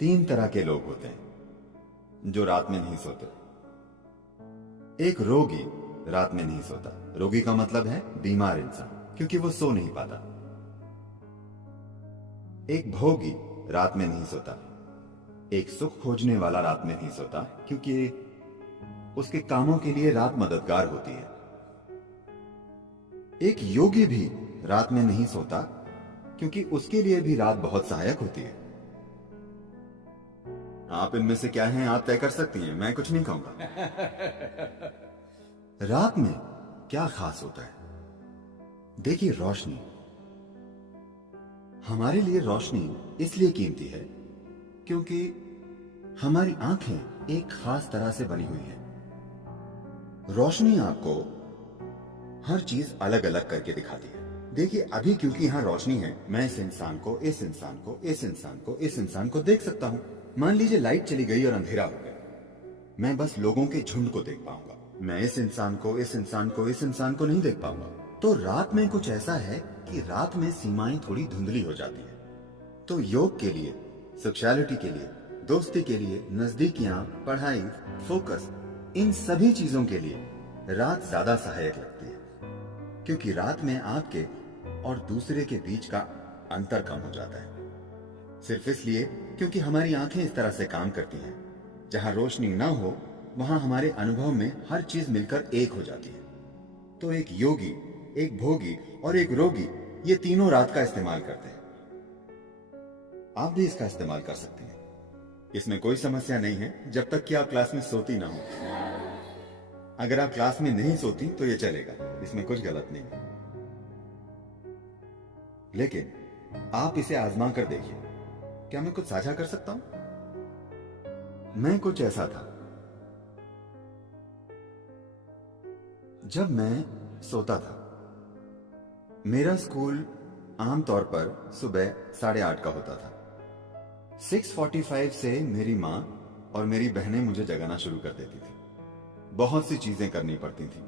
तीन तरह के लोग होते हैं जो रात में नहीं सोते। एक रोगी रात में नहीं सोता। रोगी का मतलब है बीमार इंसान, क्योंकि वो सो नहीं पाता। एक भोगी रात में नहीं सोता। एक सुख खोजने वाला रात में नहीं सोता, क्योंकि उसके कामों के लिए रात मददगार होती है। एक योगी भी रात में नहीं सोता, क्योंकि उसके लिए भी रात बहुत सहायक होती है। आप इनमें से क्या हैं आप तय कर सकती हैं, मैं कुछ नहीं कहूंगा। रात में क्या खास होता है? देखिए, रोशनी। हमारे लिए रोशनी इसलिए कीमती है क्योंकि हमारी आंखें एक खास तरह से बनी हुई हैं। रोशनी आपको हर चीज अलग अलग करके दिखाती है। देखिए, अभी क्योंकि यहां रोशनी है, मैं इस इंसान को, इस इंसान को, इस इंसान को, इस इंसान को देख सकता हूं। मान लीजिए लाइट चली गई और अंधेरा हो गया, मैं बस लोगों के झुंड को देख पाऊंगा। मैं इस इंसान को, इस इंसान को, इस इंसान को नहीं देख पाऊंगा। तो रात में कुछ ऐसा है कि रात में सीमाएं थोड़ी धुंधली हो जाती है। तो योग के लिए, सेक्सुअलिटी के लिए, दोस्ती के लिए, नजदीकियां, पढ़ाई, फोकस, इन सभी चीजों के लिए रात ज्यादा सहायक लगती है, क्योंकि रात में आपके और दूसरे के बीच का अंतर कम हो जाता है। सिर्फ इसलिए क्योंकि हमारी आंखें इस तरह से काम करती हैं, जहां रोशनी ना हो वहां हमारे अनुभव में हर चीज मिलकर एक हो जाती है। तो एक योगी, एक भोगी और एक रोगी, ये तीनों रात का इस्तेमाल करते हैं। आप भी इसका इस्तेमाल कर सकते हैं। इसमें कोई समस्या नहीं है, जब तक कि आप क्लास में सोती ना हो। अगर आप क्लास में नहीं सोती तो ये चलेगा, इसमें कुछ गलत नहीं है। लेकिन आप इसे आजमा कर देखिए। क्या मैं कुछ साझा कर सकता हूं? मैं कुछ ऐसा था। जब मैं सोता था, मेरा स्कूल आमतौर पर सुबह 8:30 का होता था। 6:45 से मेरी माँ और मेरी बहनें मुझे जगाना शुरू कर देती थी। बहुत सी चीजें करनी पड़ती थी।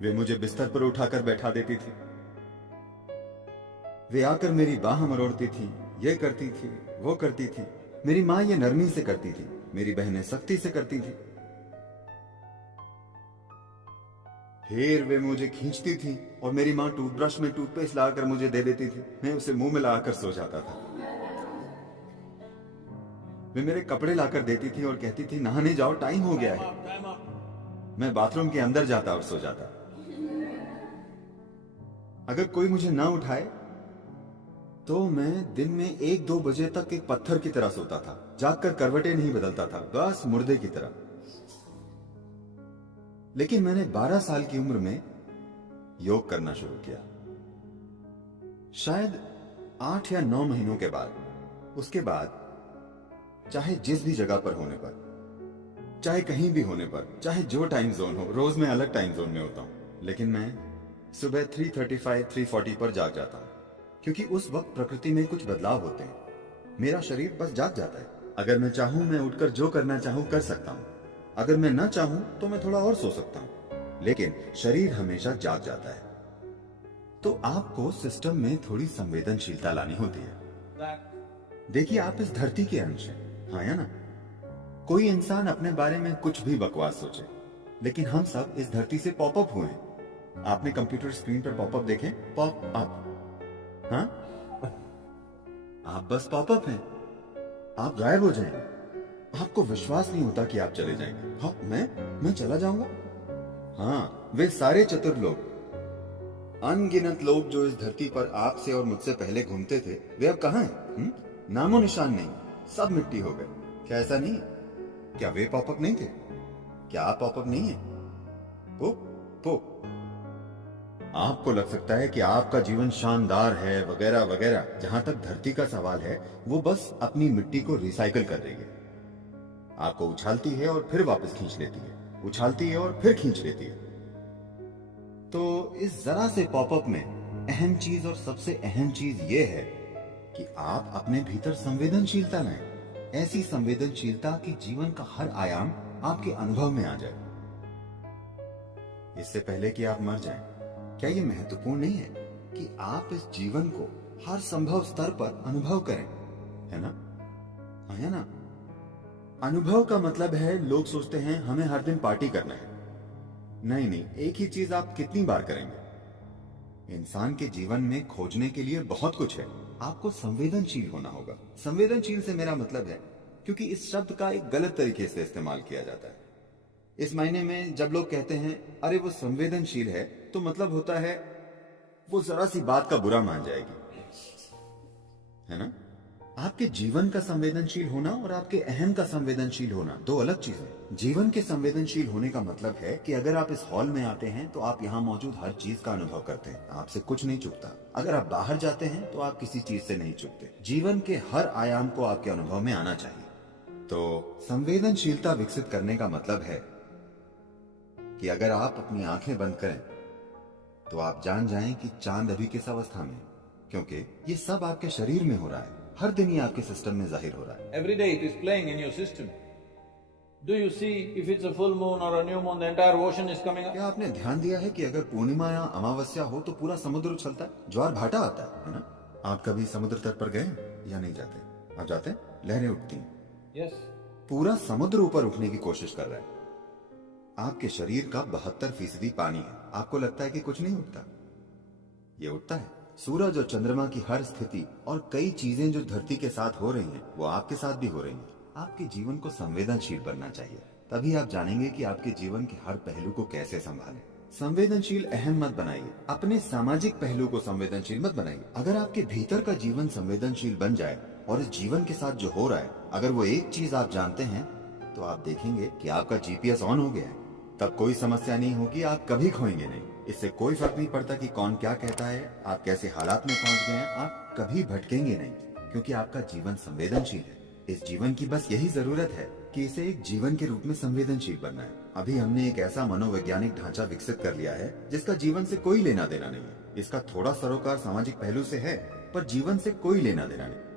वे मुझे बिस्तर पर उठाकर बैठा देती थी। वे आकर मेरी बाह मरोड़ती थी, ये करती थी, वो करती थी। मेरी माँ ये नरमी से करती थी, मेरी बहनें सख्ती से करती थी। फिर वे मुझे खींचती थी और मेरी माँ टूथब्रश में टूथपेस्ट लाकर मुझे दे देती थी। मैं उसे मुंह में लगाकर सो जाता था। वे मेरे कपड़े लाकर देती थी और कहती थी, नहाने जाओ, टाइम हो गया है। मैं बाथरूम के अंदर जाता और सो जाता। अगर कोई मुझे ना उठाए तो मैं दिन में 1-2 बजे तक एक पत्थर की तरह सोता था। जागकर करवटें नहीं बदलता था, बस मुर्दे की तरह। लेकिन मैंने 12 साल की उम्र में योग करना शुरू किया। शायद 8 या 9 महीनों के बाद, उसके बाद चाहे जिस भी जगह पर होने पर, चाहे कहीं भी होने पर, चाहे जो टाइम जोन हो, रोज मैं अलग टाइम जोन में होता हूं, लेकिन मैं सुबह 3:35, 3:40 पर जाग जाता हूं, क्योंकि उस वक्त प्रकृति में कुछ बदलाव होते हैं। मेरा शरीर बस जाग जाता है। अगर मैं चाहूं, मैं उठकर जो करना चाहूं कर सकता हूं। अगर मैं ना चाहूं तो मैं थोड़ा और सो सकता हूं, लेकिन शरीर हमेशा जाग जाता है। तो आपको सिस्टम में थोड़ी संवेदनशीलता लानी होती है। देखिए, आप इस धरती के अंश हैं, हाँ या ना? कोई इंसान अपने बारे में कुछ भी बकवास सोचे, लेकिन हम सब इस धरती से पॉपअप हुए हैं। आपने कंप्यूटर स्क्रीन पर पॉपअप देखे? पॉप अप, हाँ? आप बस पॉपअप हैं। आप गायब हो जाएंगे। आपको विश्वास नहीं होता कि आप चले जाएंगे। हाँ, मैं चला जाऊंगा? हाँ, वे सारे चतुर लोग, अनगिनत लोग जो इस धरती पर आपसे और मुझसे पहले घूमते थे, वे अब कहां हैं? नामो निशान नहीं, सब मिट्टी हो गए। क्या ऐसा नहीं है? क्या वे पॉपअप नहीं थे? क्या आप पॉपअप नहीं है? पोप आपको लग सकता है कि आपका जीवन शानदार है, वगैरह वगैरह। जहां तक धरती का सवाल है, वो बस अपनी मिट्टी को रिसाइकल कर रही है। आपको उछालती है और फिर वापस खींच लेती है, उछालती है और फिर खींच लेती है। तो इस जरा से पॉपअप में अहम चीज और सबसे अहम चीज ये है कि आप अपने भीतर संवेदनशीलता लाएं। ऐसी संवेदनशीलता कि जीवन का हर आयाम आपके अनुभव में आ जाए। इससे पहले कि आप मर जाएं, क्या यह महत्वपूर्ण नहीं है कि आप इस जीवन को हर संभव स्तर पर अनुभव करें, है ना? है ना? अनुभव का मतलब है लोग सोचते हैं हमें हर दिन पार्टी करना है। नहीं नहीं, एक ही चीज आप कितनी बार करेंगे? इंसान के जीवन में खोजने के लिए बहुत कुछ है। आपको संवेदनशील होना होगा। संवेदनशील से मेरा मतलब है, क्योंकि इस शब्द का एक गलत तरीके से इस्तेमाल किया जाता है। इस मायने में जब लोग कहते हैं अरे वो संवेदनशील है, तो मतलब होता है वो जरा सी बात का बुरा मान जाएगी, है ना? आपके जीवन का संवेदनशील होना और आपके अहम का संवेदनशील होना दो अलग चीजें। जीवन के संवेदनशील होने का मतलब है कि अगर आप इस हॉल में आते हैं तो आप यहाँ मौजूद हर चीज का अनुभव करते हैं, आपसे कुछ नहीं चुकता। अगर आप बाहर जाते हैं तो आप किसी चीज से नहीं चुकते। जीवन के हर आयाम को आपके अनुभव में आना चाहिए। तो संवेदनशीलता विकसित करने का मतलब है कि अगर आप अपनी आंखें बंद करें तो आप जान जाएं कि चांद अभी किस अवस्था में है, क्योंकि ये सब आपके शरीर में हो रहा है। हर दिन ये आपके सिस्टम में जाहिर हो रहा है। Every day it is playing in your system. Do you see if it's a full moon or a new moon, the entire ocean is coming up? क्या आपने ध्यान दिया है कि अगर पूर्णिमा या अमावस्या हो तो पूरा समुद्र उछलता है, ज्वार भाटा आता है ना? आप कभी समुद्र तट पर गए या नहीं जाते? आप जाते हैं, लहरें उठती हैं। Yes. पूरा समुद्र ऊपर उठने की कोशिश कर रहा है। आपके शरीर का 72% पानी है। आपको लगता है कि कुछ नहीं उठता? ये उठता है। सूरज और चंद्रमा की हर स्थिति और कई चीजें जो धरती के साथ हो रही हैं, वो आपके साथ भी हो रही हैं। आपके जीवन को संवेदनशील बनना चाहिए, तभी आप जानेंगे कि आपके जीवन के हर पहलू को कैसे संभालें। संवेदनशील अहम मत बनाइए, अपने सामाजिक पहलू को संवेदनशील मत बनाइए। अगर आपके भीतर का जीवन संवेदनशील बन जाए और इस जीवन के साथ जो हो रहा है, अगर वो एक चीज आप जानते हैं, तो आप देखेंगे कि आपका जीपीएस ऑन हो गया है। तब कोई समस्या नहीं होगी, आप कभी खोएंगे नहीं। इससे कोई फर्क नहीं पड़ता कि कौन क्या कहता है, आप कैसे हालात में पहुंच गए हैं, आप कभी भटकेंगे नहीं, क्योंकि आपका जीवन संवेदनशील है। इस जीवन की बस यही जरूरत है कि इसे एक जीवन के रूप में संवेदनशील बनना है। अभी हमने एक ऐसा मनोवैज्ञानिक ढांचा विकसित कर लिया है जिसका जीवन से कोई लेना देना नहीं है। इसका थोड़ा सरोकार सामाजिक पहलू से है, पर जीवन से कोई लेना देना नहीं।